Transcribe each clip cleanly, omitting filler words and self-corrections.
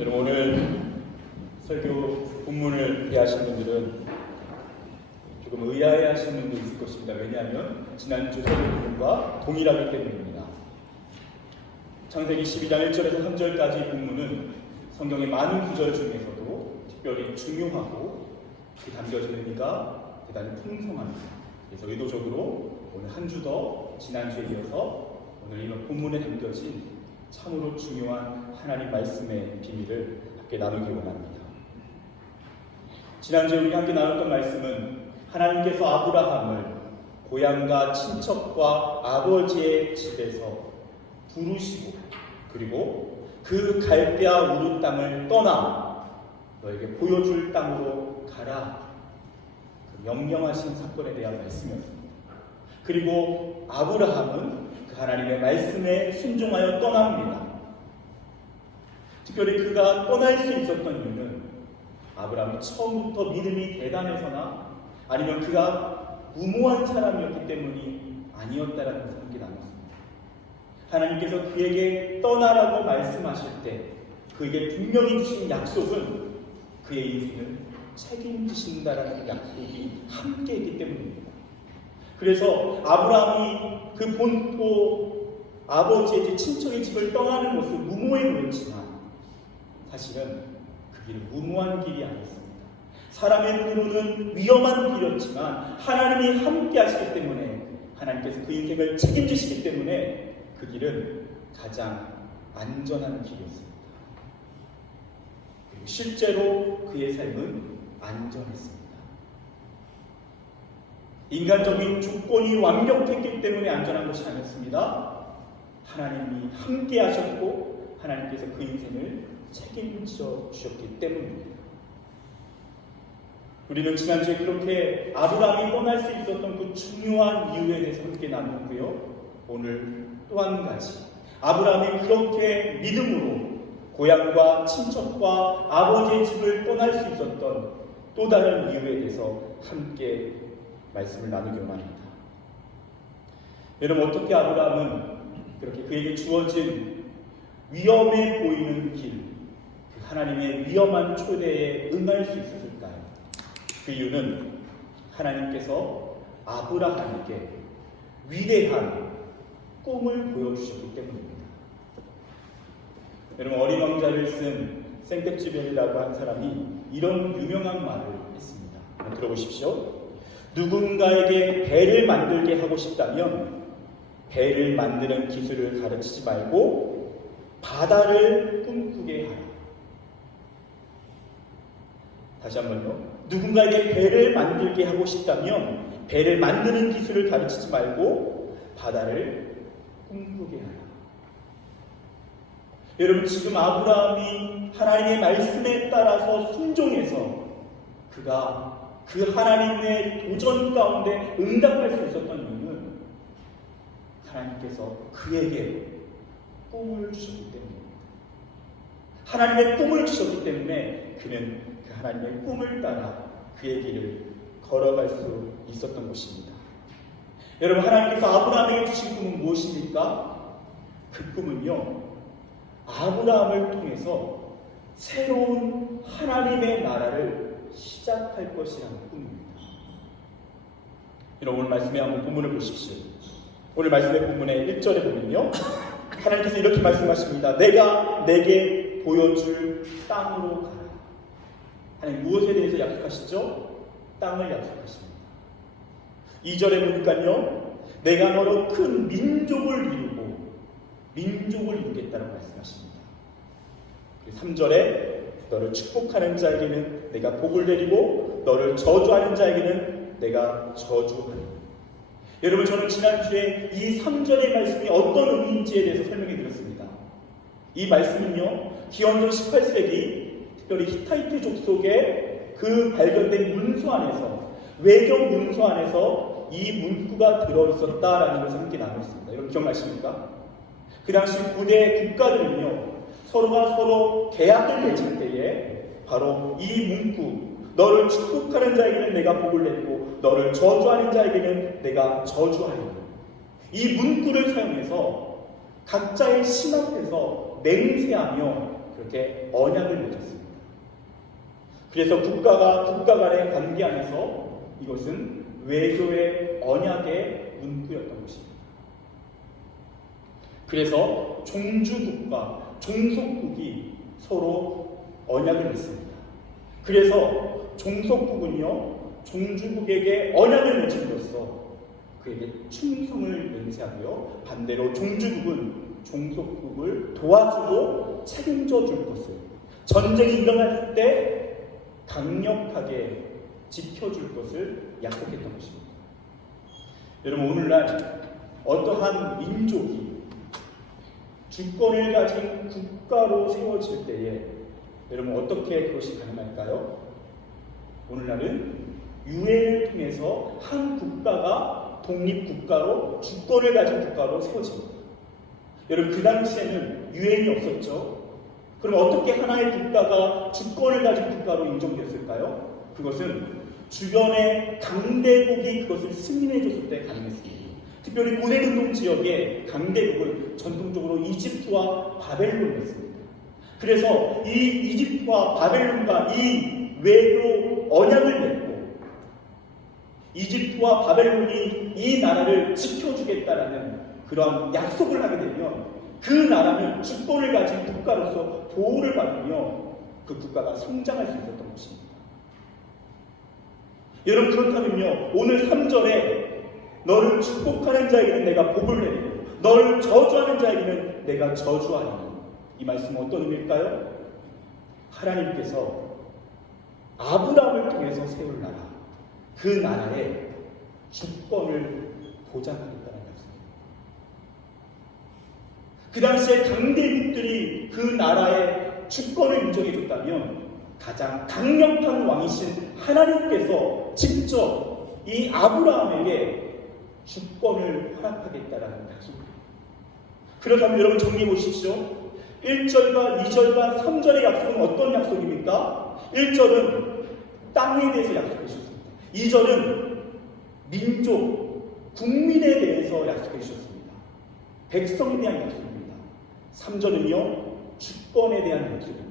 여러분, 오늘 설교 본문을 대하신 분들은 조금 의아해하시는 분도 있을 것입니다. 왜냐하면 지난주 설교 본문과 동일하기 때문입니다. 창세기 12장 1절에서 3절까지 본문은 성경의 많은 구절 중에서도 특별히 중요하고 그 담겨진 의미가 대단히 풍성합니다. 그래서 의도적으로 오늘 한 주 더 지난주에 이어서 오늘 이런 본문에 담겨진 참으로 중요한 하나님 말씀의 비밀을 함께 나누기 원합니다. 지난주에 우리 함께 나눴던 말씀은 하나님께서 아브라함을 고향과 친척과 아버지의 집에서 부르시고 그리고 그 갈대아 우르 땅을 떠나 너에게 보여줄 땅으로 가라, 그 명령하신 사건에 대한 말씀이었습니다. 그리고 아브라함은 그 하나님의 말씀에 순종하여 떠납니다. 특별히 그가 떠날 수 있었던 이유는 아브라함이 처음부터 믿음이 대단해서나 아니면 그가 무모한 사람이었기 때문이 아니었다라는 것을 함께 나눴습니다. 하나님께서 그에게 떠나라고 말씀하실 때 그에게 분명히 주신 약속은 그의 인생을 책임지신다라는 약속이 함께 있기 때문입니다. 그래서 아브라함이 그 본토 아버지의 집, 친척의 집을 떠나는 것을 무모해 보였지만 사실은 그 길은 무모한 길이 아니었습니다. 사람의 눈으로는 위험한 길이었지만 하나님이 함께 하시기 때문에, 하나님께서 그 인생을 책임지시기 때문에 그 길은 가장 안전한 길이었습니다. 그리고 실제로 그의 삶은 안전했습니다. 인간적인 조건이 완벽했기 때문에 안전한 것이 아니었습니다. 하나님이 함께 하셨고 하나님께서 그 인생을 책임져 주셨기 때문입니다. 우리는 지난주에 그렇게 아브라함이 떠날 수 있었던 그 중요한 이유에 대해서 함께 나누고요. 오늘 또 한 가지, 아브라함이 그렇게 믿음으로 고향과 친척과 아버지의 집을 떠날 수 있었던 또 다른 이유에 대해서 함께 말씀을 나누기 원합니다. 여러분, 어떻게 아브라함은 그렇게 그에게 주어진 위험해 보이는 길, 그 하나님의 위험한 초대에 응할 수 있었을까요? 그 이유는 하나님께서 아브라함에게 위대한 꿈을 보여주셨기 때문입니다. 여러분, 어린 왕자를 쓴 생텍쥐벨이라고 한 사람이 이런 유명한 말을 했습니다. 들어보십시오. 누군가에게 배를 만들게 하고 싶다면 배를 만드는 기술을 가르치지 말고 바다를 꿈꾸게 하라. 다시 한번요. 누군가에게 배를 만들게 하고 싶다면 배를 만드는 기술을 가르치지 말고 바다를 꿈꾸게 하라. 여러분, 지금 아브라함이 하나님의 말씀에 따라서 순종해서 그가 그 하나님의 도전 가운데 응답할 수 있었던 이유는 하나님께서 그에게 꿈을 주셨기 때문입니다. 하나님의 꿈을 주셨기 때문에 그는 그 하나님의 꿈을 따라 그의 길을 걸어갈 수 있었던 것입니다. 여러분, 하나님께서 아브라함에게 주신 꿈은 무엇입니까? 그 꿈은요, 아브라함을 통해서 새로운 하나님의 나라를 시작할 것이라는 꿈입니다. 여러분, 오늘 말씀에 한번 본문을 보십시오. 오늘 말씀의 본문의 1절에 보면요, 하나님께서 이렇게 말씀하십니다. 내가 내게 보여줄 땅으로 가라. 하나님 무엇에 대해서 약속하시죠? 땅을 약속하십니다. 2절에 보니까요, 내가 너로 큰 민족을 이루고 민족을 이루겠다고 말씀하십니다. 3절에 너를 축복하는 자에게는 내가 복을 내리고 너를 저주하는 자에게는 내가 저주하리라. 여러분, 저는 지난주에 이 3절의 말씀이 어떤 의미인지에 대해서 설명해 드렸습니다. 이 말씀은요, 기원전 18세기 특별히 히타이트 족속의 그 발견된 문서 안에서, 외경 문서 안에서 이 문구가 들어있었다라는 것을 함께 나눴습니다. 여러분 기억나십니까? 그 당시 고대 국가들은요, 서로가 서로 계약을 맺을 때에 바로 이 문구, 너를 축복하는 자에게는 내가 복을 내리고 너를 저주하는 자에게는 내가 저주하리라, 이 문구를 사용해서 각자의 신 앞에서 맹세하며 그렇게 언약을 맺었습니다. 그래서 국가 간의 관계 안에서 이것은 외교의 언약의 문구였던 것입니다. 그래서 종주국과 종속국이 서로 언약을 맺습니다. 그래서 종속국은요, 종주국에게 언약을 맺음으로써 그에게 충성을 맹세하고요, 반대로 종주국은 종속국을 도와주고 책임져 줄 것을, 전쟁이 일어날 때 강력하게 지켜줄 것을 약속했던 것입니다. 여러분, 오늘날 어떠한 민족이 주권을 가진 국가로 세워질 때에 여러분 어떻게 그것이 가능할까요? 오늘날은 유엔을 통해서 한 국가가 독립국가로 주권을 가진 국가로 세워집니다. 여러분, 그 당시에는 유엔이 없었죠. 그럼 어떻게 하나의 국가가 주권을 가진 국가로 인정됐을까요? 그것은 주변의 강대국이 그것을 승인해줬을 때 가능했습니다. 특별히 고대근동 지역의 강대국은 전통적으로 이집트와 바벨론이었습니다. 그래서 이 이집트와 바벨론과 이 외교 언약을 맺고 이집트와 바벨론이 이 나라를 지켜주겠다라는 그러한 약속을 하게 되면 그 나라는 주권을 가진 국가로서 보호를 받으며 그 국가가 성장할 수 있었던 것입니다. 여러분, 그렇다면요, 오늘 3절에 너를 축복하는 자에게는 내가 복을 내리고 너를 저주하는 자에게는 내가 저주하리니, 이 말씀은 어떤 의미일까요? 하나님께서 아브라함을 통해서 세울 나라, 그 나라의 주권을 보장하겠다는 말씀입니다. 그 당시에 강대국들이 그 나라의 주권을 인정해줬다면 가장 강력한 왕이신 하나님께서 직접 이 아브라함에게 주권을 허락하겠다라는 약속입니다. 그렇다면 여러분 정리해 보십시오. 1절과 2절과 3절의 약속은 어떤 약속입니까? 1절은 땅에 대해서 약속해 주셨습니다. 2절은 민족, 국민에 대해서 약속해 주셨습니다. 백성에 대한 약속입니다. 3절은요, 주권에 대한 약속입니다.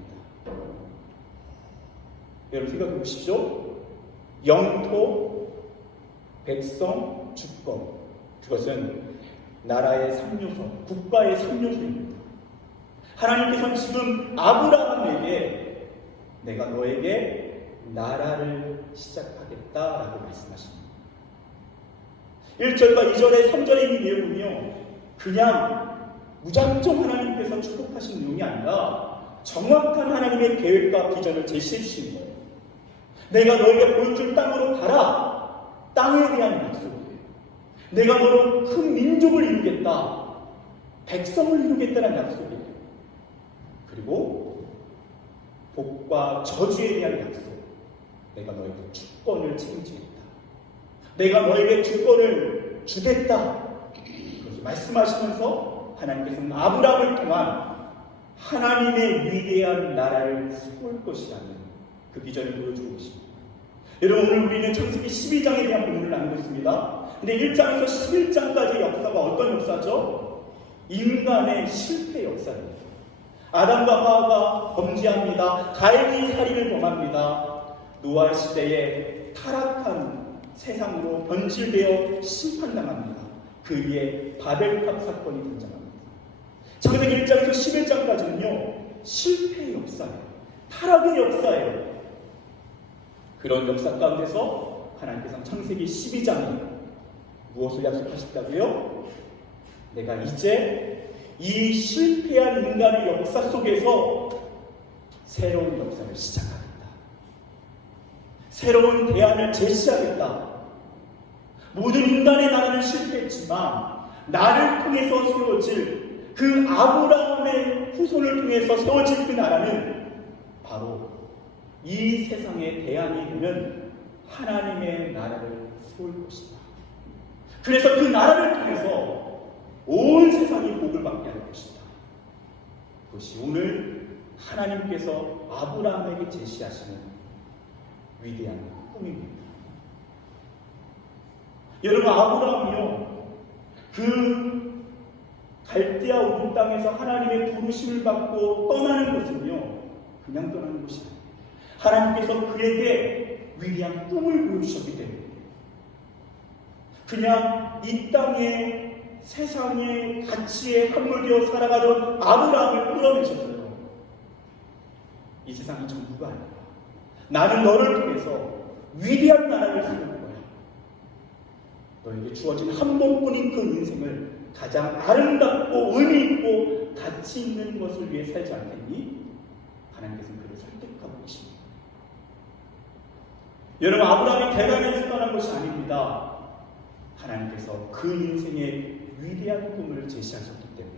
여러분 생각해 보십시오. 영토, 백성, 주권, 그것은 나라의 3요소, 국가의 3요소입니다. 하나님께서는 지금 아브라함에게 내가 너에게 나라를 시작하겠다라고 말씀하십니다. 1절과 2절의 3절의 이 내용은요, 그냥 무작정 하나님께서 축복하신 내용이 아니라 정확한 하나님의 계획과 비전을 제시해 주신 거예요. 내가 너에게 보여줄 땅으로 가라. 땅에 대한 약속이에요. 내가 너로 큰 민족을 이루겠다. 백성을 이루겠다는 약속이에요. 그리고 복과 저주에 대한 약속. 내가 너에게 주권을 책임지겠다. 내가 너에게 주권을 주겠다. 그것을 말씀하시면서 하나님께서는 아브라함을 통한 하나님의 위대한 나라를 세울 것이라는 그 비전을 보여주고 계십니다. 여러분, 오늘 우리는 창세기 12장에 대한 본문을 나누고 있습니다. 근데 1장에서 11장까지의 역사가 어떤 역사죠? 인간의 실패 역사입니다. 아담과 하와가 범죄합니다. 가인이 살인을 범합니다. 노아 시대에 타락한 세상으로 변질되어 심판당합니다. 그 위에 바벨탑 사건이 등장합니다. 창세기 1장에서 11장까지는요, 실패의 역사예요. 타락의 역사예요. 그런 역사 가운데서 하나님께서 창세기 12장에 무엇을 약속하셨다고요? 내가 이제 이 실패한 인간의 역사 속에서 새로운 역사를 시작하겠다. 새로운 대안을 제시하겠다. 모든 인간의 나라는 실패했지만 나를 통해서 세워질 그 아브라함의 후손을 통해서 세워질 그 나라는 바로 이 세상의 대안이 되는 하나님의 나라를 세울 것이다. 그래서 그 나라를 통해서 온 세상이 복을 받게 할 것이다. 그것이 오늘 하나님께서 아브라함에게 제시하시는 위대한 꿈입니다. 여러분, 아브라함이요, 그 갈대아 우르 땅에서 하나님의 부르심을 받고 떠나는 것은요, 그냥 떠나는 것이 아니에요. 하나님께서 그에게 위대한 꿈을 보여주셨기 때문에 그냥 이 땅에 세상의 가치에 함몰되어 살아가던 아브라함을 끌어내셨어요. 이 세상이 전부가 아니야. 나는 너를 통해서 위대한 나라를 세울 거야. 너에게 주어진 한 번뿐인 그 인생을 가장 아름답고 의미 있고 가치 있는 것을 위해 살지 않겠니? 하나님께서는 그를 설득하고 계십니다. 여러분, 아브라함이 대단해서 떠난 것이 아닙니다. 하나님께서 그 인생의 위대한 꿈을 제시하셨기 때문에,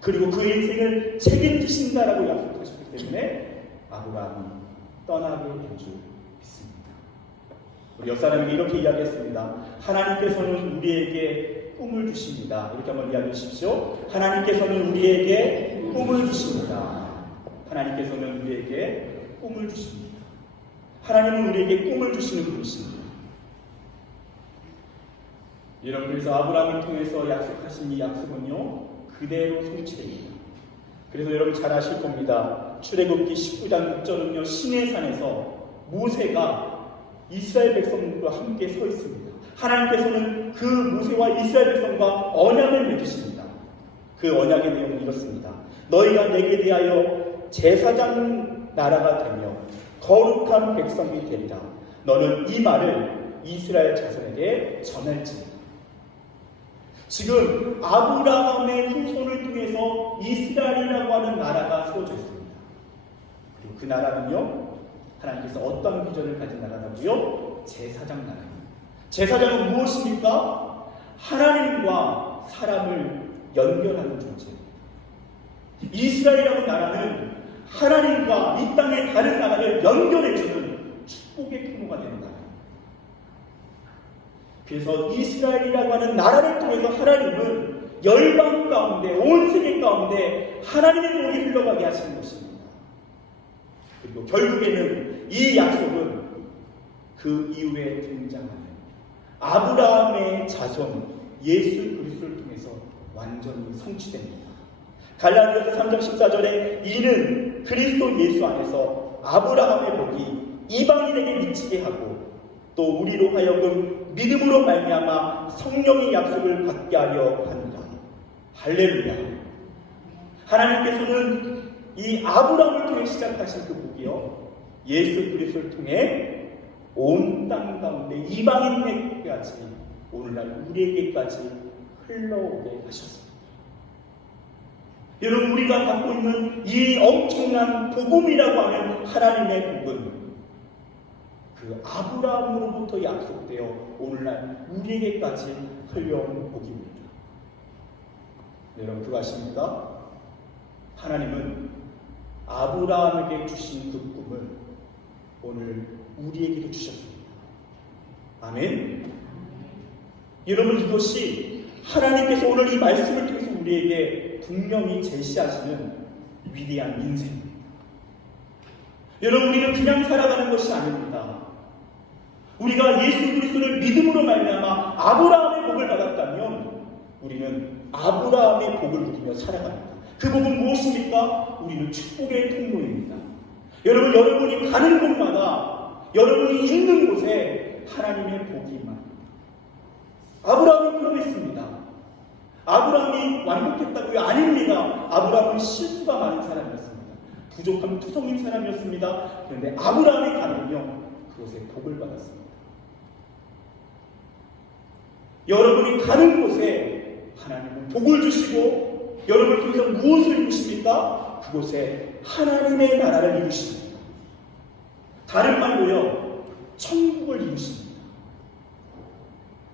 그리고 그 인생을 책임지신다라고 약속하셨기 때문에 아브라함이 떠나게 된 줄 믿습니다. 우리 옆사람에게 이렇게 이야기했습니다. 하나님께서는 우리에게 꿈을 주십니다. 이렇게 한번 이야기해 주십시오. 하나님께서는 우리에게 꿈을 주십니다. 하나님께서는 우리에게 꿈을 주십니다. 하나님은 우리에게 꿈을 주시는 분이십니다. 여러분, 그래서 아브라함을 통해서 약속하신 이 약속은요, 그대로 성취됩니다. 그래서 여러분 잘 아실 겁니다. 출애굽기 19장 6절은요, 시내산에서 모세가 이스라엘 백성들과 함께 서 있습니다. 하나님께서는 그 모세와 이스라엘 백성과 언약을 맺으십니다. 그 언약의 내용은 이렇습니다. 너희가 내게 대하여 제사장 나라가 되며 거룩한 백성이 되리라. 너는 이 말을 이스라엘 자손에게 전할지니라. 지금 아브라함의 후손을 통해서 이스라엘이라고 하는 나라가 세워져 있습니다. 그리고 그 나라는요, 하나님께서 어떤 비전을 가진 나라라고요? 제사장 나라입니다. 제사장은 무엇입니까? 하나님과 사람을 연결하는 존재입니다. 이스라엘이라는 나라는 하나님과 이 땅의 다른 나라를 연결해주는 축복의 통로가 되는 나라입니다. 그래서 이스라엘이라고 하는 나라를 통해서 하나님은 열방 가운데, 온 세계 가운데 하나님의 목이 흘러가게 하시는 것입니다. 그리고 결국에는 이 약속은 그 이후에 등장하는 아브라함의 자손 예수 그리스도를 통해서 완전히 성취됩니다. 갈라디아서 3장 14절에 이는 그리스도 예수 안에서 아브라함의 복이 이방인에게 미치게 하고 또 우리로 하여금 믿음으로 말미암아 성령의 약속을 받게 하려 합니다. 할렐루야. 하나님께서는 이 아브라함을 통해 시작하신 그 복이요, 예수 그리스도를 통해 온 땅 가운데 이방인에게까지 오늘날 우리에게까지 흘러오게 하셨습니다. 여러분, 우리가 갖고 있는 이 엄청난 복음이라고 하는 하나님의 복은 그 아브라함으로부터 약속되어 오늘날 우리에게까지 흘려온 복입니다. 여러분, 그거 아십니까? 하나님은 아브라함에게 주신 그 꿈을 오늘 우리에게도 주셨습니다. 아멘. 여러분, 이것이 하나님께서 오늘 이 말씀을 통해서 우리에게 분명히 제시하시는 위대한 인생입니다. 여러분, 우리는 그냥 살아가는 것이 아닙니다. 우리가 예수 그리스도를 믿음으로 말미암아 아브라함의 복을 받았다면 우리는 아브라함의 복을 누리며 살아갑니다. 그 복은 무엇입니까? 우리는 축복의 통로입니다. 여러분, 여러분이 가는 곳마다, 여러분이 있는 곳에 하나님의 복이 임합니다. 아브라함은 그러했습니다. 아브라함이 완벽했다고요? 아닙니다. 아브라함은 실수가 많은 사람이었습니다. 부족함 투성인 사람이었습니다. 그런데 아브라함이 가면요, 그곳에 복을 받았습니다. 여러분이 가는 곳에 하나님은 복을 주시고 여러분을 통해서 무엇을 이루십니까? 그곳에 하나님의 나라를 이루십니다. 다른 말로요, 천국을 이루십니다.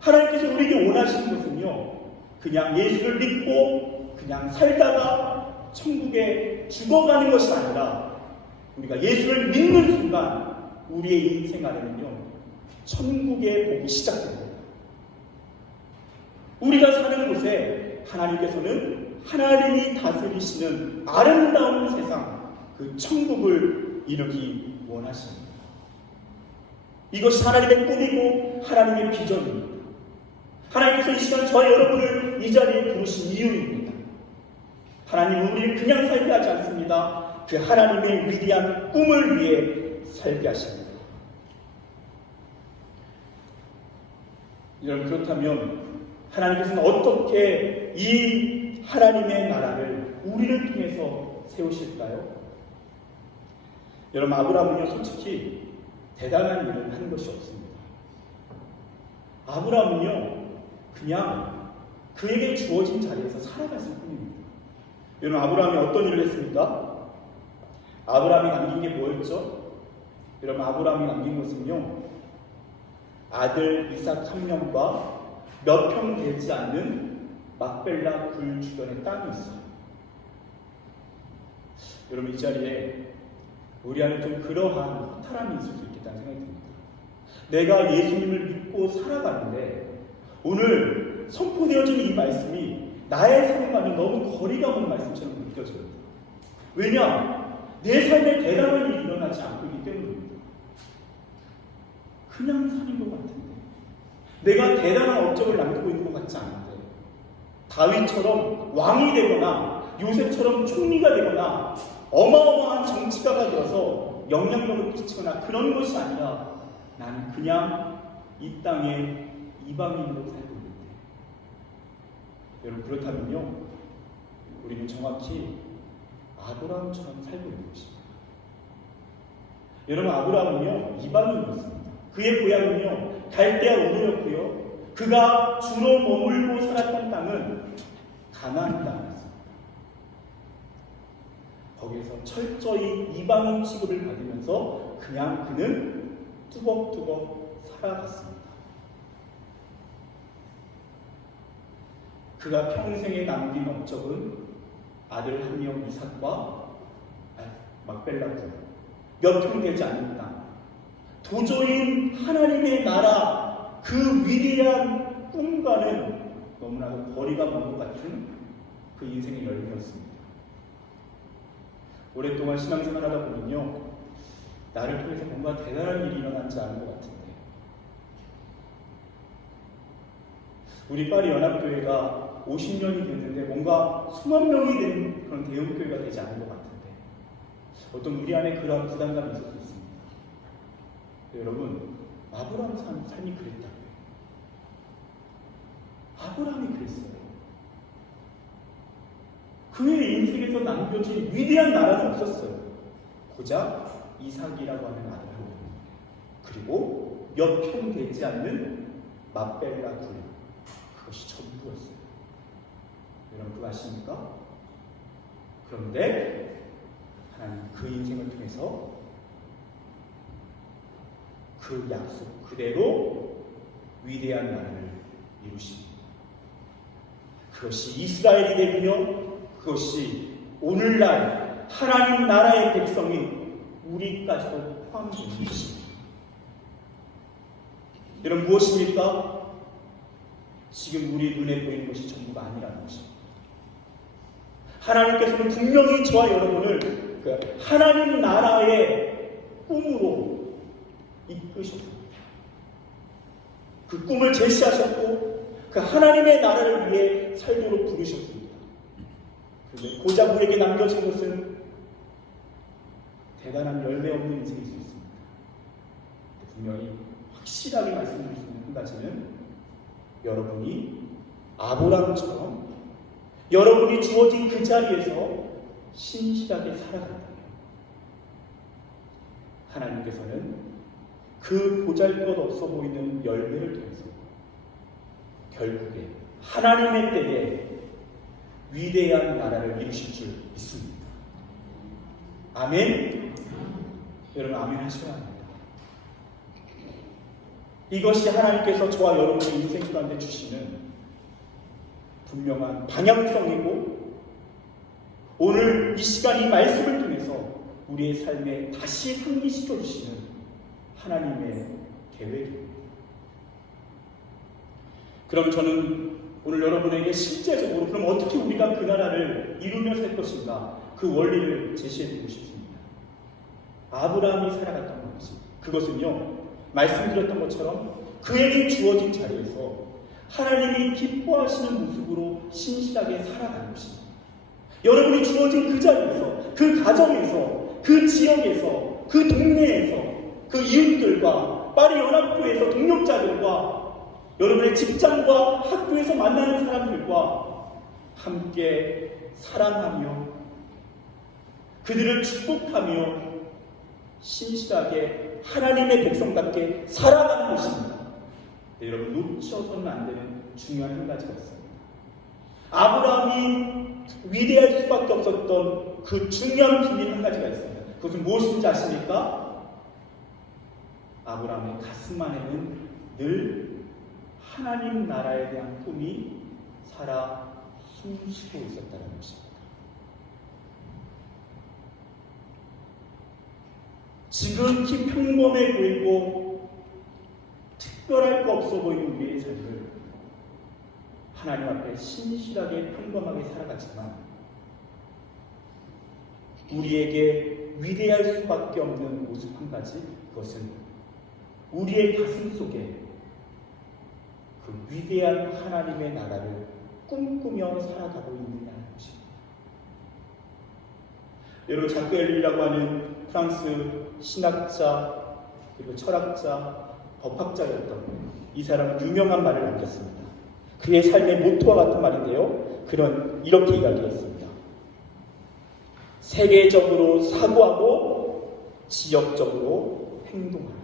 하나님께서 우리에게 원하시는 것은요, 그냥 예수를 믿고 그냥 살다가 천국에 죽어가는 것이 아니라 우리가 예수를 믿는 순간 우리의 인생 안에는요, 천국의 복이 시작됩니다. 우리가 사는 곳에 하나님께서는 하나님이 다스리시는 아름다운 세상, 그 천국을 이루기 원하십니다. 이것이 하나님의 꿈이고 하나님의 비전입니다. 하나님께서 이 시간 저와 여러분을 이 자리에 부르신 이유입니다. 하나님은 우리를 그냥 살게 하지 않습니다. 그 하나님의 위대한 꿈을 위해 살게 하십니다. 여러분, 그렇다면 하나님께서는 어떻게 이 하나님의 나라를 우리를 통해서 세우실까요? 여러분, 아브라함은요, 솔직히 대단한 일을 한 것이 없습니다. 아브라함은요, 그냥 그에게 주어진 자리에서 살아갔을 뿐입니다. 여러분, 아브라함이 어떤 일을 했습니까? 아브라함이 남긴 게 뭐였죠? 여러분, 아브라함이 남긴 것은요, 아들 이삭 한 명과 몇 평 되지 않는 막벨라 굴 주변에 땅이 있어요. 여러분, 이 자리에 우리 안에 좀 그러한 허탈함이 있을 수 있겠다는 생각이 듭니다. 내가 예수님을 믿고 살아가는데 오늘 선포되어진 이 말씀이 나의 삶과는 너무 거리가 먼 말씀처럼 느껴져요. 왜냐? 내 삶에 대단한 일이 일어나지 않고 있기 때문입니다. 그냥 사는 것 같은데, 내가 대단한 업적을 남기고 있는 것 같지 않은데, 다윗처럼 왕이 되거나 요셉처럼 총리가 되거나 어마어마한 정치가가 되어서 영향력을 끼치거나 그런 것이 아니라 나는 그냥 이 땅에 이방인으로 살고 있는데, 여러분, 그렇다면요, 우리는 정확히 아브라함처럼 살고 있는 것입니다. 여러분, 아브라함은요, 이방인이었습니다. 그의 고향은요, 갈대아 우르였고요, 그가 주로 머물고 살았던 땅은 가나안 땅이었습니다. 거기에서 철저히 이방인 취급을 받으면서 그냥 그는 뚜벅뚜벅 살아갔습니다. 그가 평생에 남긴 업적은 아들 한 명 이삭과 막벨라 굴, 몇 평 되지 않는 땅, 도저히 하나님의 나라 그 위대한 꿈과는 너무나도 거리가 먼 것 같은 그 인생의 열매였습니다. 오랫동안 신앙생활 하다 보면요, 나를 통해서 뭔가 대단한 일이 일어나지 않은 것 같은데, 우리 파리 연합교회가 50년이 됐는데 뭔가 수만 명이 된 그런 대형교회가 되지 않은 것 같은데, 어떤 우리 안에 그러한 부담감이 있을 수 있습니다. 여러분, 아브라함 삶이 그랬다고요. 아브라함이 그랬어요. 그의 인생에서 남겨진 위대한 나라는 없었어요. 고작 이삭이라고 하는 아들 한 명, 그리고 몇 평 되지 않는 막벨라 굴, 그것이 전부였어요. 여러분, 그거 아십니까? 그런데 하나님 그 인생을 통해서 그 약속 그대로 위대한 나라를 이루십니다. 그것이 이스라엘이 되고요, 그것이 오늘날 하나님 나라의 백성인 우리까지도 포함되는 것입니다. 여러분, 무엇입니까? 지금 우리 눈에 보이는 것이 전부가 아니라는 것입니다. 하나님께서는 분명히 저와 여러분을 그 하나님 나라의 꿈으로 이끄셨습니다. 그 꿈을 제시하셨고 그 하나님의 나라를 위해 살도록 부르셨습니다. 그런데 고작 우리에게 남겨진 것은 대단한 열매 없는 인생일 수 있습니다. 분명히 확실하게 말씀드릴 수 있는 한 가지는, 여러분이 아브라함처럼 여러분이 주어진 그 자리에서 신실하게 살아간다면 하나님께서는 그 보잘것없어 보이는 열매를 통해서 결국에 하나님의 때에 위대한 나라를 이루실 줄 믿습니다. 아멘? 여러분, 아멘 하셔야 합니다. 이것이 하나님께서 저와 여러분의 인생 가운데 주시는 분명한 방향성이고, 오늘 이 시간 이 말씀을 통해서 우리의 삶에 다시 상기시켜 주시는 하나님의 계획입니다. 그럼 저는 오늘 여러분에게 실제적으로 그럼 어떻게 우리가 그 나라를 이루며 살 것인가, 그 원리를 제시해드리고 싶습니다. 아브라함이 살아갔던 것이, 그것은요, 말씀드렸던 것처럼 그에게 주어진 자리에서 하나님이 기뻐하시는 모습으로 신실하게 살아가는 것입니다. 여러분이 주어진 그 자리에서, 그 가정에서, 그 지역에서, 그 동네에서, 그 이웃들과, 파리 연합교회에서 동력자들과, 여러분의 직장과 학교에서 만나는 사람들과 함께 사랑하며 그들을 축복하며 신실하게 하나님의 백성답게 살아가는 것입니다. 네, 여러분 놓쳐서는 안 되는 중요한 한 가지가 있습니다. 아브라함이 위대할 수밖에 없었던 그 중요한 비밀 한 가지가 있습니다. 그것은 무엇인지 아십니까? 아브라함의 가슴 안에는 늘 하나님 나라에 대한 꿈이 살아 숨쉬고 있었다는 것입니다. 지극히 평범해 보이고 특별할 거 없어 보이는 우리의 삶을 하나님 앞에 신실하게 평범하게 살아갔지만 우리에게 위대할 수밖에 없는 모습 한 가지, 그것은 우리의 가슴 속에 그 위대한 하나님의 나라를 꿈꾸며 살아가고 있느냐는 것입니다. 여러분 자크 엘리라고 하는 프랑스 신학자 그리고 철학자, 법학자였던 이 사람은 유명한 말을 남겼습니다. 그의 삶의 모토와 같은 말인데요. 이렇게 이야기했습니다. 세계적으로 사고하고 지역적으로 행동하라.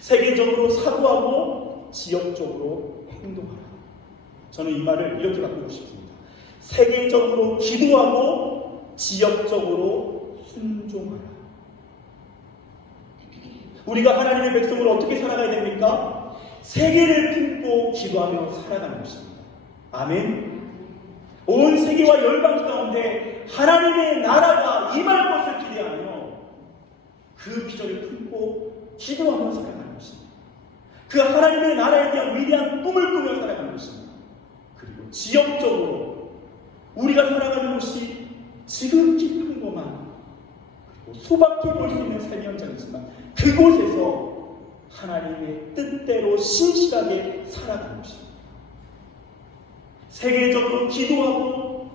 세계적으로 사고하고 지역적으로 행동하라. 저는 이 말을 이렇게 바꾸고 싶습니다. 세계적으로 기도하고 지역적으로 순종하라. 우리가 하나님의 백성으로 어떻게 살아가야 됩니까? 세계를 품고 기도하며 살아가는 것입니다. 아멘. 온 세계와 열방 가운데 하나님의 나라가 임할 것을 기대하며 그 비전을 품고 기도하며 살아가는 것입니다. 그 하나님의 나라에 대한 위대한 꿈을 꾸며 살아가는 것입니다. 그리고 지역적으로 우리가 살아가는 곳이 지극히 평범한 그리고 소박히 볼 수 있는 삶의 현장이지만 그곳에서 하나님의 뜻대로 신실하게 살아가는 것입니다. 세계적으로 기도하고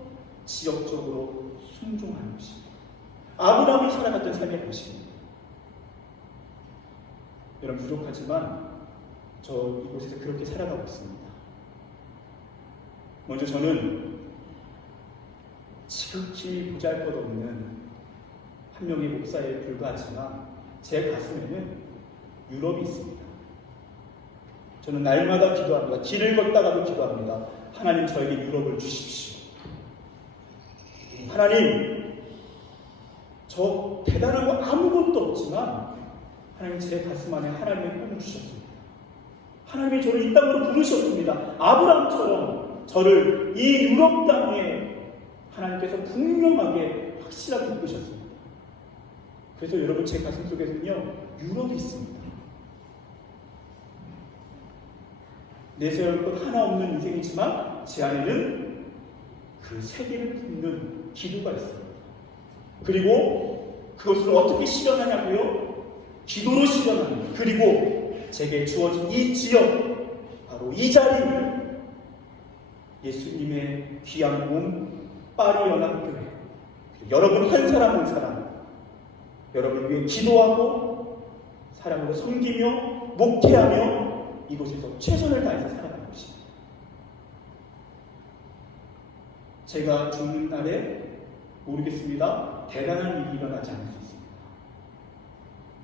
지역적으로 순종하는 것입니다. 아브라함이 살아갔던 삶의 것입니다. 여러분 부족하지만 저 이곳에서 그렇게 살아가고 있습니다. 먼저 저는 지극히 보잘것없는 한 명의 목사에 불과하지만 제 가슴에는 유럽이 있습니다. 저는 날마다 기도합니다. 길을 걷다가도 기도합니다. 하나님 저에게 유럽을 주십시오. 하나님 저 대단한 거 아무것도 없지만 하나님 제 가슴 안에 하나님의 꿈을 주셨습니다. 하나님이 저를 이 땅으로 부르셨습니다. 아브라함처럼 저를 이 유럽 땅에 하나님께서 분명하게 확실하게 이끄셨습니다. 그래서 여러분 제 가슴 속에는요 유럽이 있습니다. 내세울 것 하나 없는 인생이지만 제 안에는 그 세계를 품는 기도가 있습니다. 그리고 그것을 어떻게 실현하냐고요? 기도로 실현합니다. 그리고 제게 주어진 이 지역, 바로 이 자리, 예수님의 귀한 몸, 파리 연합교회, 여러분 한 사람 한 사람, 여러분을 위해 기도하고 사람으로 섬기며 목회하며 이곳에서 최선을 다해서 살아가는 것입니다. 제가 죽는 날에 모르겠습니다. 대단한 일이 일어나지 않을 수 있습니다.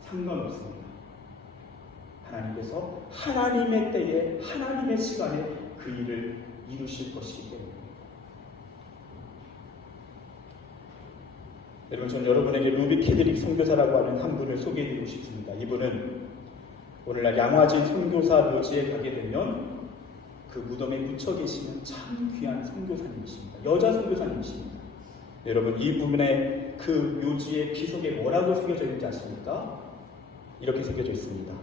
상관없습니다. 하나님께서 하나님의 때에 하나님의 시간에 그 일을 이루실 것이기 때문입니다. 여러분, 저는 여러분에게 루비 캐드릭 선교사라고 하는 한 분을 소개해드리고 싶습니다. 이분은 오늘날 양화진 선교사 묘지에 가게 되면 그 무덤에 묻혀 계시는 참 귀한 선교사님이십니다. 여자 선교사님이십니다. 여러분, 이 부분에 그 묘지의 비석에 뭐라고 새겨져 있는지 아십니까? 이렇게 새겨져 있습니다.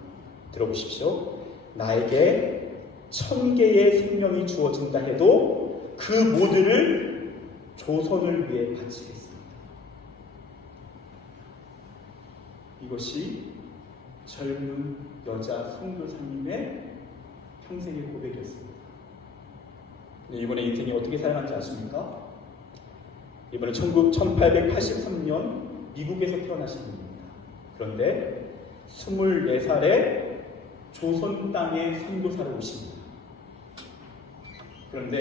들어보십시오. 나에게 1000개의 생명이 주어진다 해도 그 모두를 조선을 위해 바치겠습니다. 이것이 젊은 여자 선교사님의 평생의 고백이었습니다. 이분의 인생이 어떻게 살아난지 아십니까? 이분은 1883년 미국에서 태어나신 분입니다. 그런데 24살에 조선 땅에 선교사로 오십니다. 그런데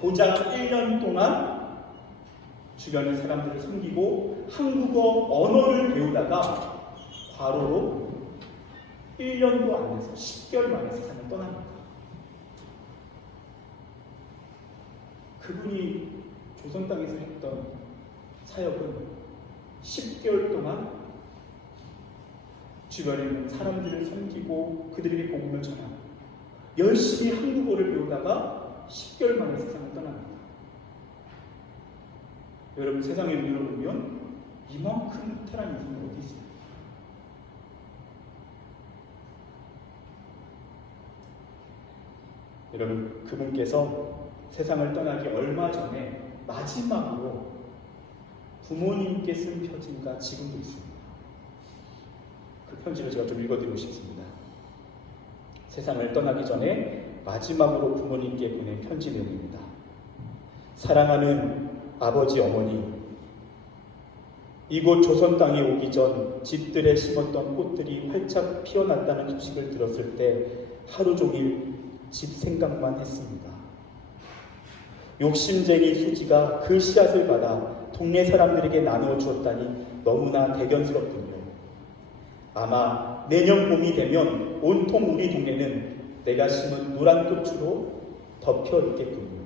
고작 1년 동안 주변의 사람들을 섬기고 한국어 언어를 배우다가 과로로 1년도 안 돼서 10개월 만에 세상을 떠납니다. 그분이 조선 땅에서 했던 사역은 10개월 동안 주변에 있는 사람들을 섬기고 그들에게 복음을 전하고 열심히 한국어를 배우다가 10개월 만에 세상을 떠납니다. 여러분, 세상의 눈으로 보면 이만큼 호텔한 인생이 어디 있습니까? 여러분, 그분께서 세상을 떠나기 얼마 전에 마지막으로 부모님께 쓴 편지가 지금도 있습니다. 그 편지를 제가 좀 읽어드리고 싶습니다. 세상을 떠나기 전에 마지막으로 부모님께 보낸 편지 내용입니다. 사랑하는 아버지, 어머니, 이곳 조선 땅에 오기 전 집들에 심었던 꽃들이 활짝 피어났다는 소식을 들었을 때 하루 종일 집 생각만 했습니다. 욕심쟁이 수지가 그 씨앗을 받아 동네 사람들에게 나누어 주었다니 너무나 대견스럽군요. 아마 내년 봄이 되면 온통 우리 동네는 내가 심은 노란 꽃으로 덮여 있겠군요.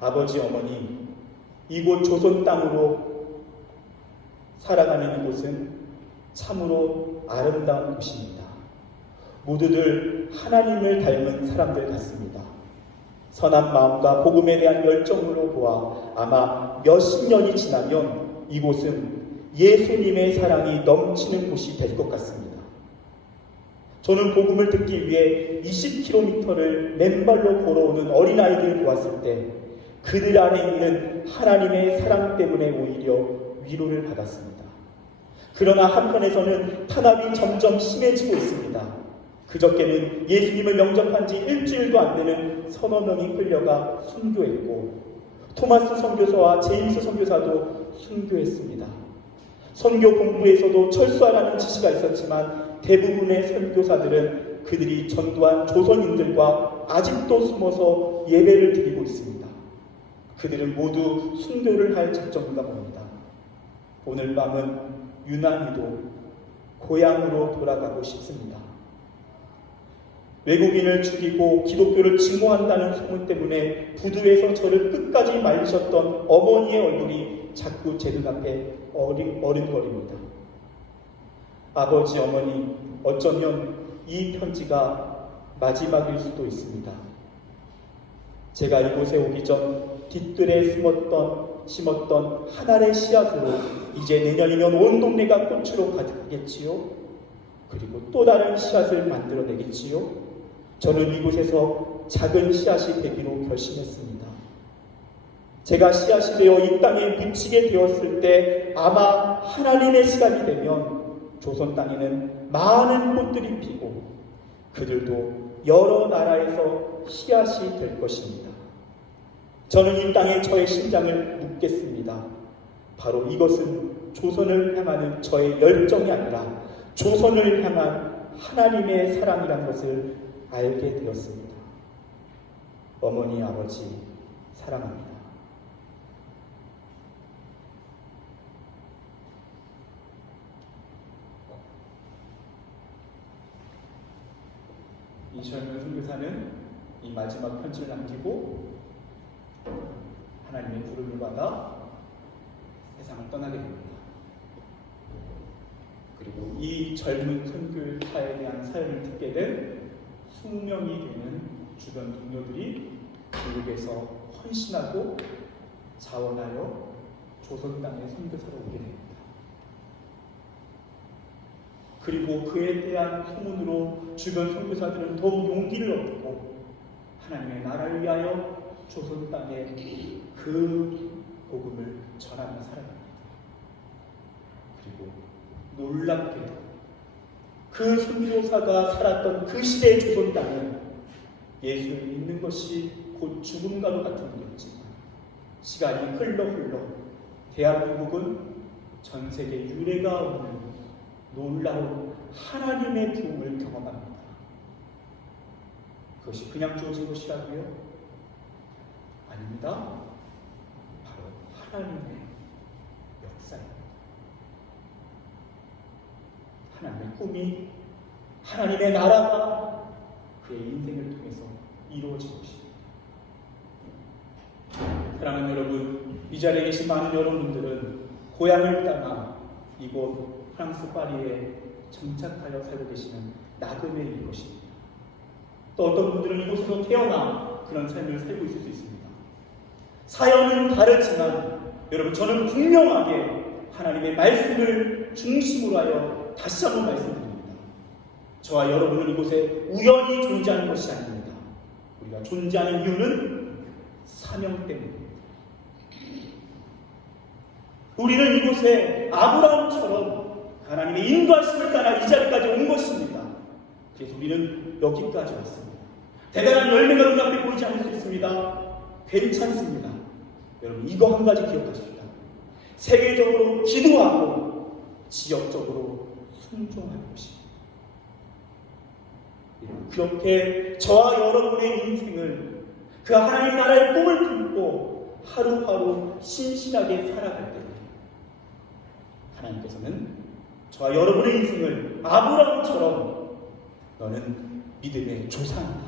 아버지, 어머니, 이곳 조선 땅으로 살아가는 이곳은 참으로 아름다운 곳입니다. 모두들 하나님을 닮은 사람들 같습니다. 선한 마음과 복음에 대한 열정으로 보아 아마 몇십 년이 지나면 이곳은 예수님의 사랑이 넘치는 곳이 될 것 같습니다. 저는 복음을 듣기 위해 20km를 맨발로 걸어오는 어린아이들을 보았을 때 그들 안에 있는 하나님의 사랑 때문에 오히려 위로를 받았습니다. 그러나 한편에서는 탄압이 점점 심해지고 있습니다. 그저께는 예수님을 영접한 지 일주일도 안 되는 서너 명이 끌려가 순교했고 토마스 선교사와 제임스 선교사도 순교했습니다. 선교 공부에서도 철수하라는 지시가 있었지만 대부분의 선교사들은 그들이 전도한 조선인들과 아직도 숨어서 예배를 드리고 있습니다. 그들은 모두 순교를 할 작정인가 봅니다. 오늘 밤은 유난히도 고향으로 돌아가고 싶습니다. 외국인을 죽이고 기독교를 증오한다는 소문 때문에 부두에서 저를 끝까지 말리셨던 어머니의 얼굴이 자꾸 제 눈앞에 어른거립니다. 아버지, 어머니, 어쩌면 이 편지가 마지막일 수도 있습니다. 제가 이곳에 오기 전 뒷뜰에 심었던 한 알의 씨앗으로 이제 내년이면 온 동네가 꽃으로 가득하겠지요. 그리고 또 다른 씨앗을 만들어내겠지요. 저는 이곳에서 작은 씨앗이 되기로 결심했습니다. 제가 씨앗이 되어 이 땅에 묻히게 되었을 때 아마 하나님의 시간이 되면 조선 땅에는 많은 꽃들이 피고 그들도 여러 나라에서 씨앗이 될 것입니다. 저는 이 땅에 저의 심장을 묻겠습니다. 바로 이것은 조선을 향하는 저의 열정이 아니라 조선을 향한 하나님의 사랑이라는 것을 알게 되었습니다. 어머니, 아버지, 사랑합니다. 이 젊은 선교사는 이 마지막 편지를 남기고 하나님의 부름을 받아 세상을 떠나게 됩니다. 그리고 이 젊은 선교사에 대한 사연을 듣게 된 20명이 되는 주변 동료들이 미국에서 헌신하고 자원하여 조선 땅에 선교사로 오게 됩니다. 그리고 그에 대한 소문으로 주변 선교사들은 더욱 용기를 얻고 하나님의 나라를 위하여 조선 땅에 그 복음을 전하며 살아갑니다. 그리고 놀랍게도 그 선교사가 살았던 그 시대의 조선 땅은 예수를 믿는 것이 곧 죽음과도 같은 일이었지만 시간이 흘러 대한민국은 전 세계 유례가 없는 놀라운 하나님의 부흥을 경험합니다. 그것이 그냥 주어진 것이라고요? 아닙니다. 바로 하나님의 역사입니다. 하나님의 꿈이, 하나님의 나라가 그의 인생을 통해서 이루어진 것입니다. 사랑하는 여러분, 이 자리에 계신 많은 여러분들은 고향을 떠나 이곳 프랑스 파리에 정착하여 살고 계시는 나그네일 것입니다. 또 어떤 분들은 이곳에서 태어나 그런 삶을 살고 있을 수 있습니다. 사연은 다르지만 여러분, 저는 분명하게 하나님의 말씀을 중심으로 하여 다시 한번 말씀드립니다. 저와 여러분은 이곳에 우연히 존재하는 것이 아닙니다. 우리가 존재하는 이유는 사명 때문입니다. 우리는 이곳에 아브라함처럼 하나님의 인도하심을 따라 이 자리까지 온 것입니다. 그래서 우리는 여기까지 왔습니다. 대단한 열매가 눈앞에 보이지 않을 수 있습니다. 괜찮습니다. 여러분, 이거 한 가지 기억하십시다. 세계적으로 기도하고 지역적으로 순종하는 것입니다. 그렇게 저와 여러분의 인생을 그 하나님 나라의 꿈을 품고 하루하루 신실하게 살아갈 때 하나님께서는 저와 여러분의 인생을 아브라함처럼 너는 믿음의 조상이다,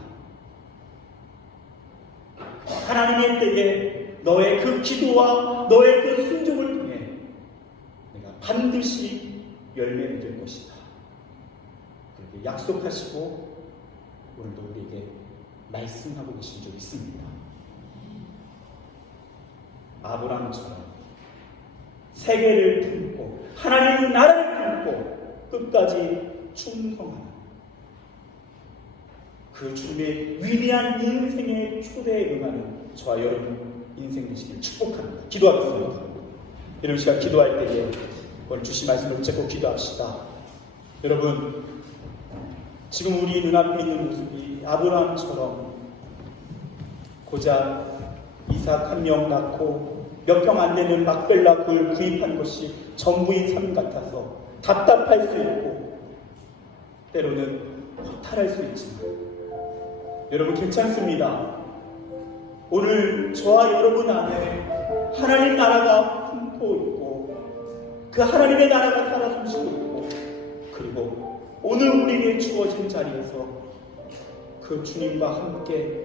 하나님의 때에 너의 그 기도와 너의 그 순종을 통해 내가 반드시 열매 맺을 것이다, 그렇게 약속하시고 오늘도 우리에게 말씀하고 계신 줄 믿습니다. 아브라함처럼 세계를 품고 하나님의 나라를 품고 끝까지 충성하는 그 주님의 위대한 인생의 초대에 응하는 저와 여러분 인생 되시길 축복합니다. 기도하겠습니다. 이런 시간 기도할 때에 오늘 주신 말씀을 붙잡고 기도합시다. 여러분, 지금 우리 눈앞에 있는 모습이 아브라함처럼 고작 이삭 한 명 낳고 몇 평 안 되는 막벨라 굴 구입한 것이 전부인 삶 같아서 답답할 수 있고 때로는 허탈할 수 있지만 여러분, 괜찮습니다. 오늘 저와 여러분 안에 하나님 나라가 품고 있고 그 하나님의 나라가 살아 숨쉬고 있고, 그리고 오늘 우리에게 주어진 자리에서 그 주님과 함께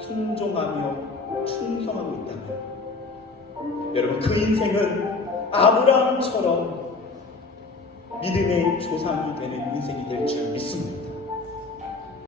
순종하며 충성하고 있다면 여러분, 그 인생은 아브라함처럼 믿음의 조상이 되는 인생이 될 줄 믿습니다.